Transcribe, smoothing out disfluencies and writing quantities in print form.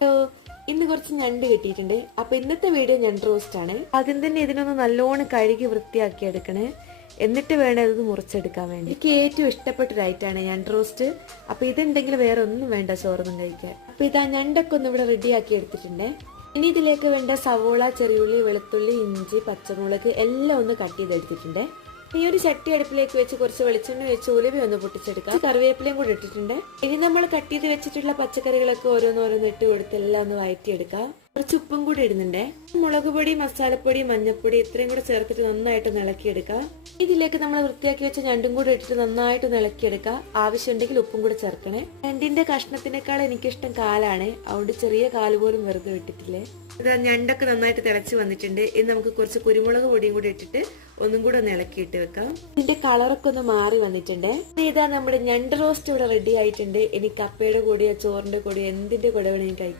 Hello, ഇന്ന് കുറച്ച് ഞണ്ട് കിട്ടിയിട്ടുണ്ട്. അപ്പൊ ഇന്നത്തെ വീഡിയോ ഞണ്ട് റോസ്റ്റ് ആണ്. ആദ്യം തന്നെ ഇതിനൊന്ന് നല്ലോണം കഴുകി വൃത്തിയാക്കി എടുക്കണേ. എന്നിട്ട് വേണം ഇത് മുറിച്ചെടുക്കാൻ വേണ്ടി. എനിക്ക് ഏറ്റവും ഇഷ്ടപ്പെട്ട ഒരു ഐറ്റാണ് ഞണ്ട് റോസ്റ്റ്. അപ്പൊ ഇതുണ്ടെങ്കിൽ വേറെ ഒന്നും വേണ്ട ചോറൊന്നും കഴിക്കാൻ. അപ്പൊ ഇതാ ഞണ്ടൊക്കെ ഒന്ന് ഇവിടെ റെഡിയാക്കി എടുത്തിട്ടുണ്ട്. ഇനി ഇതിലേക്ക് വേണ്ട സവോള, ചെറിയുള്ളി, വെളുത്തുള്ളി, ഇഞ്ചി, പച്ചമുളക് എല്ലാം ഒന്ന് കട്ട് ചെയ്തെടുത്തിട്ടുണ്ട്. ഈ ഒരു ചട്ടി അടുപ്പിലേക്ക് വെച്ച് കുറച്ച് വെളിച്ചെണ്ണ വെച്ച് ഉലുവ ഒന്ന് പൊട്ടിച്ചെടുക്കാം. കറിവേപ്പിലയും കൂടെ ഇട്ടിട്ടുണ്ട്. ഇനി നമ്മൾ കട്ട് ചെയ്ത് വെച്ചിട്ടുള്ള പച്ചക്കറികളൊക്കെ ഓരോന്നോരോന്ന് ഇട്ട് കൊടുത്ത് എല്ലാം ഒന്ന് വഴറ്റിയെടുക്കാം. കുറച്ച് ഉപ്പും കൂടി ഇടുന്നുണ്ട്. മുളക് പൊടി, മസാലപ്പൊടി, മഞ്ഞൾപ്പൊടി ഇത്രയും കൂടെ ചേർത്തിട്ട് നന്നായിട്ട് ഇളക്കിയെടുക്കാം. ഇതിലേക്ക് നമ്മൾ വൃത്തിയാക്കി വെച്ച ഞണ്ടും കൂടെ ഇട്ടിട്ട് നന്നായിട്ട് ഇളക്കിയെടുക്കാം. ആവശ്യമുണ്ടെങ്കിൽ ഉപ്പും കൂടെ ചേർക്കണേ. ഞണ്ടിന്റെ കഷ്ണത്തിനേക്കാൾ എനിക്കിഷ്ടം കാലാണ്. അതുകൊണ്ട് ചെറിയ കാല് പോലും വെറുതെ ഇട്ടിട്ടില്ലേ. ഇത് ഞണ്ടൊക്കെ നന്നായിട്ട് തിളച്ച് വന്നിട്ടുണ്ട്. ഇനി നമുക്ക് കുറച്ച് കുരുമുളക് പൊടിയും കൂടി ഇട്ടിട്ട് ഒന്നും കൂടെ ഒന്ന് ഇളക്കിയിട്ട് വെക്കാം. ഇതിന്റെ കളറൊക്കെ ഒന്ന് മാറി വന്നിട്ടുണ്ട്. ഇതാ നമ്മുടെ ഞണ്ട് റോസ്റ്റ് ഇവിടെ റെഡി ആയിട്ടുണ്ട്. ഇനി കപ്പയുടെ കൂടെയോ ചോറിന്റെ കൂടെയോ എന്തിന്റെ കൂടെ വേണമെങ്കിലും കഴിക്കാം.